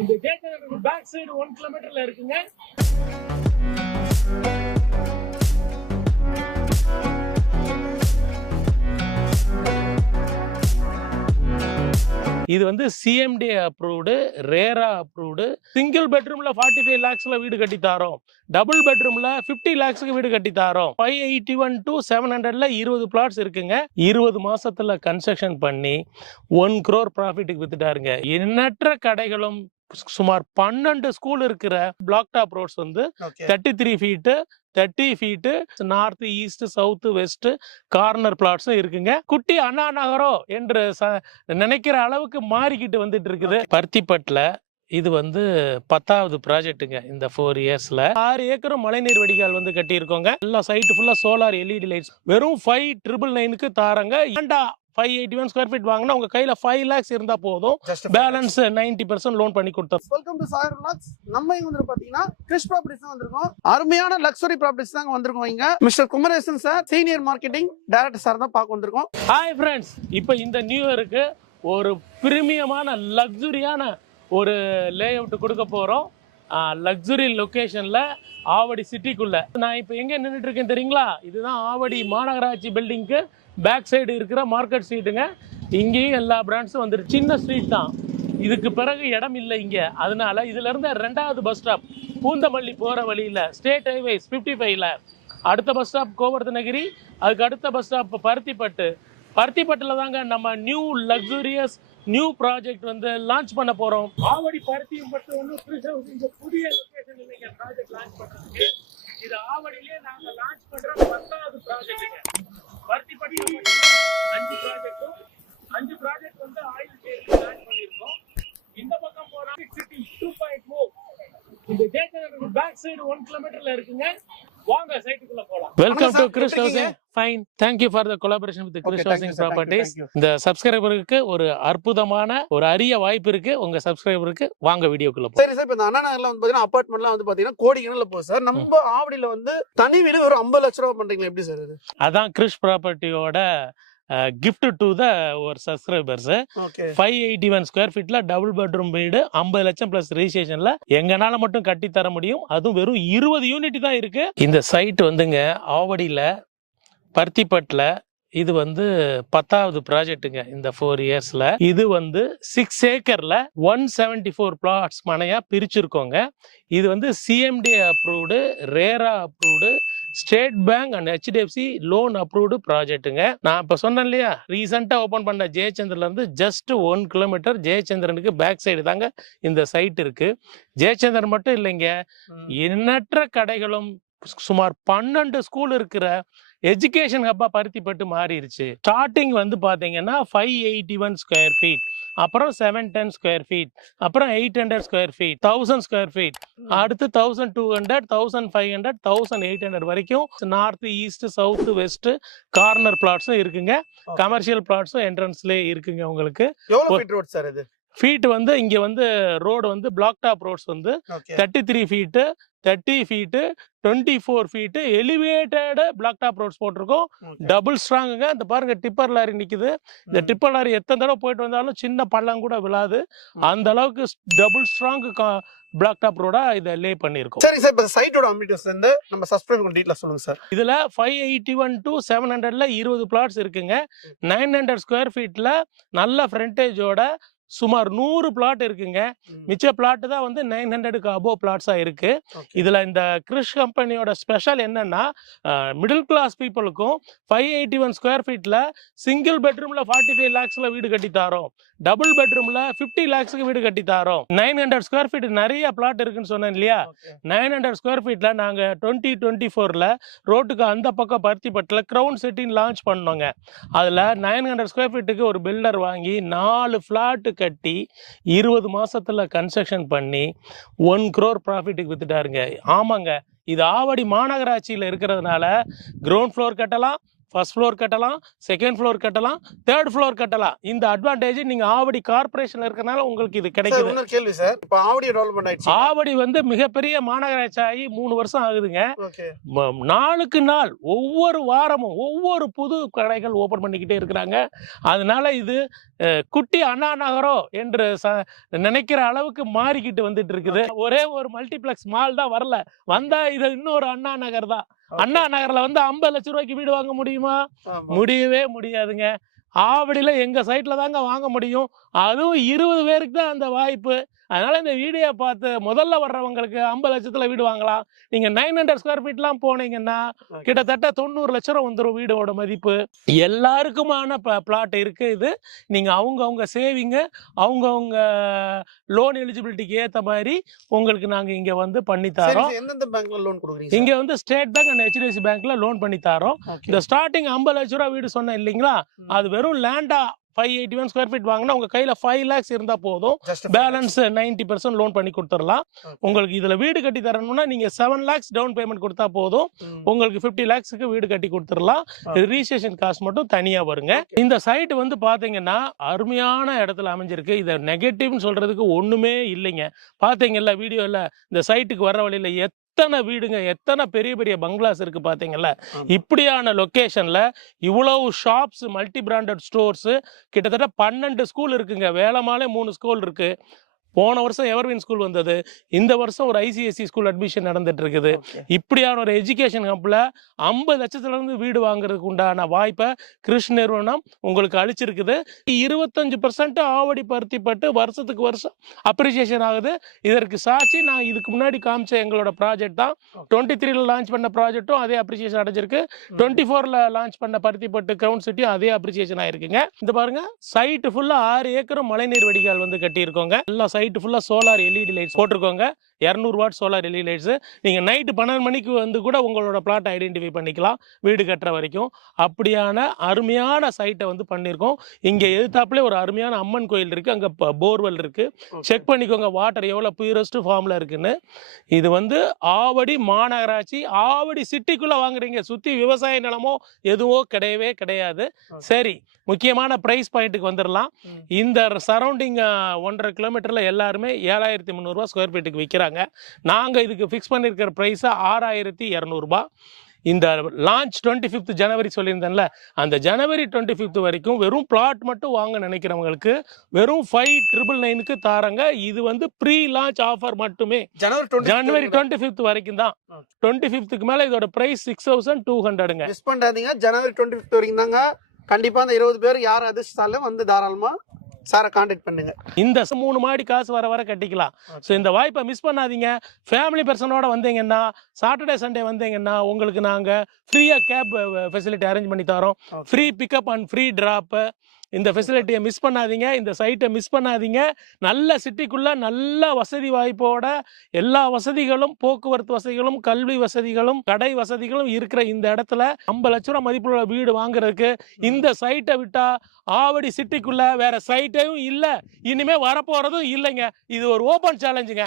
இந்த ஜெயச்சந்திரனுக்கு back side 1 கிலோமீட்டர்ல இருக்குங்க. இது வந்து CMD approved, RERA approved. Single பெட்ரூம்ல 45 lakhsல வீடு கட்டி தாரோம். டபுள் பெட்ரூம்ல 50 lakhsக்கு வீடு கட்டி தாரோம். 581 to 700ல 20 plots இருக்குங்க. 20 மாசத்துல கன்ஸ்ட்ரக்ஷன் பண்ணி 1 crore ப்ராஃபிட்டுக்கு வித்துட்டாருங்க. எண்ணற்ற கடைகளும் சுமார் 12 ஸ்கூல் இருக்கிற பிளாக் டாப் ரோட்ஸ் வந்து 33 feet 30 feet north east south west corner பிளாட்ஸும் இருக்குங்க. குட்டி அண்ணா நகரோ என்று நினைக்கிற அளவுக்கு மாறிக்கிட்டு வந்துட்டு இருக்குது. பருத்திப்பட்டில் இது வந்து 10வது ப்ராஜெக்ட்டுங்க. இந்த 4 இயர்ஸ்ல 6 ஏக்கரும் மழைநீர் வடிகால் வந்து கட்டியிருக்கோங்க. எல்லா சைட்டு ஃபுல்லா சோலார் எல்இடி லைட்ஸ். வெறும் 5,999க்கு தாரங்க. ஏண்டா 581 ஸ்கொயர் ஃபீட் வாங்கினா உங்க கையில 5 lakhs இருந்தா போதும். பேலன்ஸ் 90% லோன் பண்ணி கொடுத்தோம். Welcome to Sagar vlogs. நம்ம இங்க வந்து பாத்தீங்கன்னா கிறிஷ் ப்ராப்பர்ட்டிஸ் தான் வந்திருக்கோம். அருமையான லக்ஸரி ப்ராப்பர்ட்டிஸ் தான் வந்திருக்கோம். இங்க mister Kumaresan sir, senior marketing director sir தான் பார்க்க வந்திருக்கோம். ஹாய் ஃப்ரெண்ட்ஸ், இப்போ இந்த நியூ இயருக்கு ஒரு பிரீமியமான லக்ஸுரியான ஒரு லே அவுட் கொடுக்க போறோம். லக்ஸுரி லொகேஷன்ல ஆவடி சிட்டிக்குள்ள. நான் இப்போ எங்க நின்றுட்டு இருக்கேன் தெரியுங்களா? இதுதான் ஆவடி மாநகராட்சி பில்டிங்க்கு பேக் சைடு இருக்கிற மார்க்கெட் ஸ்ட்ரீட்டுங்க. இங்கேயும் எல்லா பிராண்ட்ஸும் வந்துருக்கு. சின்ன ஸ்ட்ரீட் தான், இதுக்கு பிறகு இடம் இல்லை இங்கே. அதனால இதுல இருந்து 2வது பஸ் ஸ்டாப் பூந்தமல்லி போகிற வழியில் ஸ்டேட் ஹைவேஸ் 55ல அடுத்த பஸ் ஸ்டாப் கோவர்தனகிரி, அதுக்கு அடுத்த பஸ் ஸ்டாப் பருத்திப்பட்டில் தாங்க நம்ம நியூ லக்ஸூரியஸ் நியூ ப்ராஜெக்ட் வந்து லான்ச் பண்ண போகிறோம். ஆவடி பருத்திப்பட்டு ஒன்று இந்த புதிய லொக்கேஷன் இல்லைங்க ப்ராஜெக்ட் லான்ச் பண்ணுறதுக்கு. இது ஆவடியிலே நாங்கள் லான்ச் பண்ணுற 10வது ப்ராஜெக்ட்டுங்க. பருத்திப்பட்டியில் 5 ப்ராஜெக்ட் வந்து ஆயில் லான்ச் பண்ணியிருக்கோம். இந்த பக்கம் போனால் சிட்டி 2.4 இந்த ஜெயச்சந்திரனுக்கு பேக் சைடு 1 கிலோமீட்டர்ல இருக்குங்க. வாங்க சைட்டுக்குள்ள போலாம். Welcome to Chris housing. Fine, thank you for the collaboration with Chris housing properties. இந்த சப்ஸ்கிரைபருக்கு ஒரு அற்புதமான ஒரு அரிய வாய்ப்பு இருக்கு. உங்க சப்ஸ்கிரைபருக்கு வாங்க வீடியோக்குள்ள போலாம். சரி சார், இப்போ இந்த அண்ணா நகர்ல வந்து பாத்தீங்கன்னா அபார்ட்மெண்ட்லாம் வந்து பாத்தீங்கன்னா கோடிக்கணக்கில் போகுது சார். நம்ம ஆவடியில வந்து தனி வீடு ஒரு 50 லட்ச ரூபா பண்றீங்களா? எப்படி சார் இது? அதான் கிறிஸ் ப்ராப்பர்ட்டியோட கிஃப்ட் டு த ஒரு சப்ஸ்கிரைபர்ஸ். 581 ஸ்கொயர் ஃபீட்ல டபுள் பெட்ரூம் வீடு 50 லட்சம் பிளஸ் ரெஜிஸ்ட்ரேஷன்ல எங்கனால மட்டும் கட்டி தர முடியும். அதுவும் வெறும் 20 யூனிட் தான் இருக்கு. இந்த சைட் வந்துங்க ஆவடியில பருத்திப்பட்டில் இது வந்து 10வது ப்ராஜெக்ட்டுங்க. இந்த 4 இயர்ஸ்ல இது வந்து 6 ஏக்கர்ல 174 பிளாட்ஸ் மனையா பிரிச்சிருக்கோங்க. இது வந்து CMD approved, RERA approved, state bank and HDFC loan approved ப்ராஜெக்ட்டுங்க. நான் இப்போ சொன்னேன் இல்லையா, ரீசெண்டாக ஓப்பன் பண்ண ஜெயச்சந்திரன்ல இருந்து ஜஸ்ட் 1 கிலோமீட்டர் ஜெயச்சந்திரனுக்கு பேக் சைடு தாங்க இந்த சைட் இருக்கு. ஜெயச்சந்திரன் மட்டும் இல்லைங்க, எண்ணற்ற கடைகளும் சுமார் 12 ஸ்கூல் இருக்கிற எஜுகேஷன் ஹப்பா பருத்திப்பட்டு மாறிடுச்சு. ஸ்டார்டிங் வந்து பாத்தீங்கன்னா 581 ஸ்கொயர் ஃபீட், அப்புறம் 710 ஸ்கொயர் ஃபீட், அப்புறம் 800 ஸ்கொயர் ஃபீட், 1000 ஸ்கொயர் ஃபீட், அடுத்து 1200, 1500, 1800 வரைக்கும் north east south west corner பிளாட்ஸும் இருக்குங்க. கமர்ஷியல் பிளாட்ஸும் என்ட்ரன்ஸ்லேயே இருக்குங்க. உங்களுக்கு ஃபீட் வந்து இங்க வந்து ரோடு வந்து பிளாக் டாப் ரோட்ஸ் வந்து 33 feet 30 feet 24 feet elevated black top roads போட்டிருக்கோம். டபுள் ஸ்ட்ராங்குங்க. இந்த பாருங்க டிப்பர் லாரி நிக்குது. இந்த டிப்பர் லாரி எத்தனை தடவை போயிட்டு வந்தாலும் சின்ன பள்ளம் கூட விழாது. அந்த அளவுக்கு டபுள் ஸ்ட்ராங் பிளாக் டாப் ரோடா இதை லே பண்ணிருக்கோம். சரி சார், இப்போ சைட்டோட அம்பிடியூஸ் வந்து நம்ம சப்ஸ்கிரைபர் டீடைல்ஸ் சொல்லுங்க சார். இதுல 581 to 700ல 20 பிளாட்ஸ் இருக்குங்க. 900 ஸ்கொயர் ஃபீட்ல நல்ல ஃப்ரண்டேஜோட சுமார் 100 பிளாட் இருக்குங்க. மிச்ச பிளாட் தான் வந்து 900க்கு அபோவ் பிளாட்ஸா இருக்கு. இதுல இந்த கிறிஷ் கம்பெனியோட ஸ்பெஷல் என்னன்னா, மிடில் கிளாஸ் பீப்புளுக்கும் 581 ஸ்கொயர் ஃபீட்ல சிங்கிள் பெட்ரூம்ல 45 lakhsல வீடு கட்டி தாரோம். டபுள் பெட்ரூம்ல 50 lakhsக்கு வீடு கட்டி தாரோம். 900 ஸ்கொயர் ஃபீட் நிறைய பிளாட் இருக்குன்னு சொன்னேன் இல்லையா? 900 ஸ்கொயர் ஃபீட்ல நாங்க 2024ல ரோட்டுக்கு அந்த பக்கம் பருத்திப்பட்டில் கிரவுன் சிட்டின்னு லான்ச் பண்ணோங்க. அதுல 900 ஸ்கொயர் ஃபீட்டுக்கு ஒரு பில்டர் வாங்கி 4 பிளாட் கட்டி 20 மாசத்துல கன்ஸ்ட்ரக்ஷன் பண்ணி 1 crore ப்ராஃபிட்டுக்கு வித்துட்டாருங்க. ஆமாங்க, இது ஆவடி மாநகராட்சியில் இருக்கிறதுனால கிரவுண்ட் ஃப்ளோர் கட்டலாம், ஃபர்ஸ்ட் ஃப்ளோர் கட்டலாம், செகண்ட் ஃப்ளோர் கட்டலாம், தேர்ட் ஃப்ளோர் கட்டலாம். இந்த அட்வான்டேஜ் நீங்க ஆவடி கார்பரேஷன்ல இருக்கனால உங்களுக்கு இது கிடைக்குது. இன்னொரு கேள்வி சார், இப்போ ஆவடி டெவலப்மென்ட் ஆயிடுச்சு. ஆவடி வந்து மிகப்பெரிய மாநகராட்சி ஆகி 3 வருஷம் ஆகுதுங்க. நாளுக்கு நாள் ஒவ்வொரு வாரமும் ஒவ்வொரு புது கடைகள் ஓபன் பண்ணிக்கிட்டே இருக்கிறாங்க. அதனால இது குட்டி அண்ணா நகரோ என்று நினைக்கிற அளவுக்கு மாறிக்கிட்டு வந்துட்டு இருக்குது. ஒரே ஒரு மல்டிபிளெக்ஸ் மால் தான் வரல, வந்தா இது இன்னொரு அண்ணா நகர் தான். அண்ணா நகர்ல வந்து 50 லட்சம் ரூபாய்க்கு வீடு வாங்க முடியுமா? முடியவே முடியாதுங்க. ஆவடியில எங்க சைட்ல தாங்க வாங்க முடியும், அதுவும் 20 பேருக்கு தான் அந்த வாய்ப்பு. அதனால இந்த வீடியோ பார்த்து முதல்ல வர்றவங்களுக்கு 50 லட்சத்துல வீடு வாங்கலாம். நீங்க 900 ஸ்கொயர் ஃபீட்லாம் போனீங்கன்னா கிட்டத்தட்ட 90 லட்சம் வந்துடும் வீடோட மதிப்பு. எல்லாருக்குமான பிளாட் இருக்கு. இது நீங்க அவங்கவுங்க சேவிங்க, அவங்கவுங்க லோன் எலிஜிபிலிட்டிக்கு ஏத்த மாதிரி உங்களுக்கு நாங்க இங்க வந்து பண்ணி தரோம். எந்தெந்த பேங்க்ல லோன் கொடுக்குறீங்க? இங்க வந்து ஸ்டேட் பேங்க் அண்ட் HDFC பேங்க்ல லோன் பண்ணி தரோம். இந்த ஸ்டார்டிங் 50 லட்சம் ரூபாய் வீடு சொன்னேன் இல்லைங்களா, அது வெறும் லேண்டா 581 ஸ்கொயர் ஃபீட் வாங்கினா உங்க கையில 5 lakhs இருந்தா போதும், பேலன்ஸ் 90% லோன் பண்ணி கொடுத்துடலாம். உங்களுக்கு இதுல வீடு கட்டி தரணும்னா நீங்க 7 lakhs டவுன் பேமெண்ட் கொடுத்தா போதும், உங்களுக்கு 50 lakhsக்கு வீடு கட்டி கொடுத்துடலாம். ரிஜிஸ்ட்ரேஷன் காஸ்ட் மட்டும் தனியா வருங்க. இந்த சைட் வந்து பாத்தீங்கன்னா அருமையான இடத்துல அமைஞ்சிருக்கு. இதை நெகட்டிவ்னு சொல்றதுக்கு ஒண்ணுமே இல்லைங்க. பாத்தீங்கல்ல வீடியோல, இந்த சைட்டுக்கு வர்ற வழியில எத்தனை வீடுங்க, எத்தனை பெரிய பெரிய பங்களாஸ் இருக்கு பாத்தீங்கல்ல. இப்படியான லொகேஷன்ல இவ்வளவு ஷாப்ஸ், மல்டி பிராண்டட் ஸ்டோர்ஸ், கிட்டத்தட்ட 12 ஸ்கூல் இருக்குங்க. வேலம்மாலே 3 ஸ்கூல் இருக்கு. போன வருஷம் எவர்வின் ஸ்கூல் வந்தது, இந்த வருஷம் ஒரு ICSE ஸ்கூல் அட்மிஷன் நடந்துட்டு இருக்குது. இப்படியான ஒரு எஜுகேஷன் ஹப்ல 50 லட்சத்துல இருந்து வீடு வாங்குறதுக்கு உண்டான வாய்ப்பை கிருஷ் நிறுவனம் உங்களுக்கு அளிச்சிருக்குது. 25% ஆவடி பருத்திப்பட்டு வருஷத்துக்கு வருஷம் அப்ரிசியேஷன் ஆகுது. இதற்கு சாட்சி நான் இதுக்கு முன்னாடி காமிச்ச எங்களோட ப்ராஜெக்ட் தான். 23ல லான்ச் பண்ண ப்ராஜெக்டும் அதே அப்ரிசியேஷன் அடைஞ்சிருக்கு. 24ல லான்ச் பண்ண பருத்திப்பட்டு கிரவுண்ட் சிட்டியும் அதே அப்ரிசியேஷன் ஆயிருக்குங்க. இந்த பாருங்க, சைட்டு ஃபுல்லா 6 ஏக்கரும் மழைநீர் வடிகால் வந்து கட்டியிருக்கோங்க. எல்லாம் சைட்டு ஃபுல்லா சோலார் LED லைட்ஸ் போட்டிருக்கோங்க. 200 வாட் சோலார் LED லைட்ஸ். நீங்க நைட்டு 12 மணிக்கு வந்து கூட உங்களோட பிளாட் ஐடென்டிஃபை பண்ணிக்கலாம் வீடு கட்டுற வரைக்கும். அப்படியான அருமையான சைட்டை வந்து பண்ணியிருக்கோம். இங்க எதிர்த்தாப்புல ஒரு அருமையான அம்மன் கோயில் இருக்கு, அங்க போர்வெல் இருக்கு. செக் பண்ணிக்கோங்க வாட்டர் எவ்வளவு பியூரஸ்ட் ஃபார்ம்ல இருக்குன்னு. இது வந்து ஆவடி மாநகராட்சி, ஆவடி சிட்டிக்குள்ள வாங்குறீங்க, சுத்தி விவசாய நிலமோ எதுவோ கிடையவே கிடையாது. சரி, முக்கியமான பிரைஸ் பாயிண்ட்டுக்கு வந்துடலாம். இந்த சரௌண்டிங் 1.5 கிலோமீட்டர்ல எல்லாருமே 7300 ரூபாய் ஸ்கொயர் ஃபீட்டுக்கு விற்கிறாங்க. நாங்க இதுக்கு ஃபிக்ஸ் பண்ணிருக்கிற பிரைஸ் 6200 ரூபாய். இந்த லான்ச் 25th ஜனவரி சொல்லியிருந்தேன்ல, அந்த ஜனவரி 25th வரைக்கும் வெறும் பிளாட் மட்டும் வாங்க நினைக்கிறவங்களுக்கு வெறும் 5999க்கு தாரங்க. இது வந்து ப்ரீ லான்ச் ஆஃபர் மட்டுமே. ஜனவரி 25th வரைக்கும் தான். 25க்கு மேல இதோட பிரைஸ் 6200ங்க. மிஸ் பண்ணாதீங்க. ஜனவரி 25th வரைக்கும் தாங்க. கண்டிப்பா அந்த 20 பேர் யார் அதிர்ஷ்டாலும் வந்து தாராளமா சாரை கான்டாக்ட் பண்ணுங்க. இந்த 3 மாடி காசு வர வர கட்டிக்கலாம். ஸோ இந்த வாய்ப்பை மிஸ் பண்ணாதீங்க. ஃபேமிலி பர்சனோட வந்தீங்கன்னா, சாட்டர்டே சண்டே வந்தீங்கன்னா உங்களுக்கு நாங்கள் ஃப்ரீயாக கேப் ஃபெசிலிட்டி அரேஞ்ச் பண்ணி தரோம். Free pickup and free drop. இந்த ஃபெசிலிட்டியை மிஸ் பண்ணாதீங்க, இந்த சைட்டை மிஸ் பண்ணாதீங்க. நல்ல சிட்டிக்குள்ள நல்ல வசதி வாய்ப்போட எல்லா வசதிகளும், போக்குவரத்து வசதிகளும், கல்வி வசதிகளும், கடை வசதிகளும் இருக்கிற இந்த இடத்துல 50 லட்ச ரூபா மதிப்புள்ள வீடு வாங்குறதுக்கு இந்த சைட்டை விட்டா ஆவடி சிட்டிக்குள்ள வேற சைட்டையும் இல்லை, இனிமே வரப்போறதும் இல்லைங்க. இது ஒரு ஓபன் சேலஞ்சுங்க.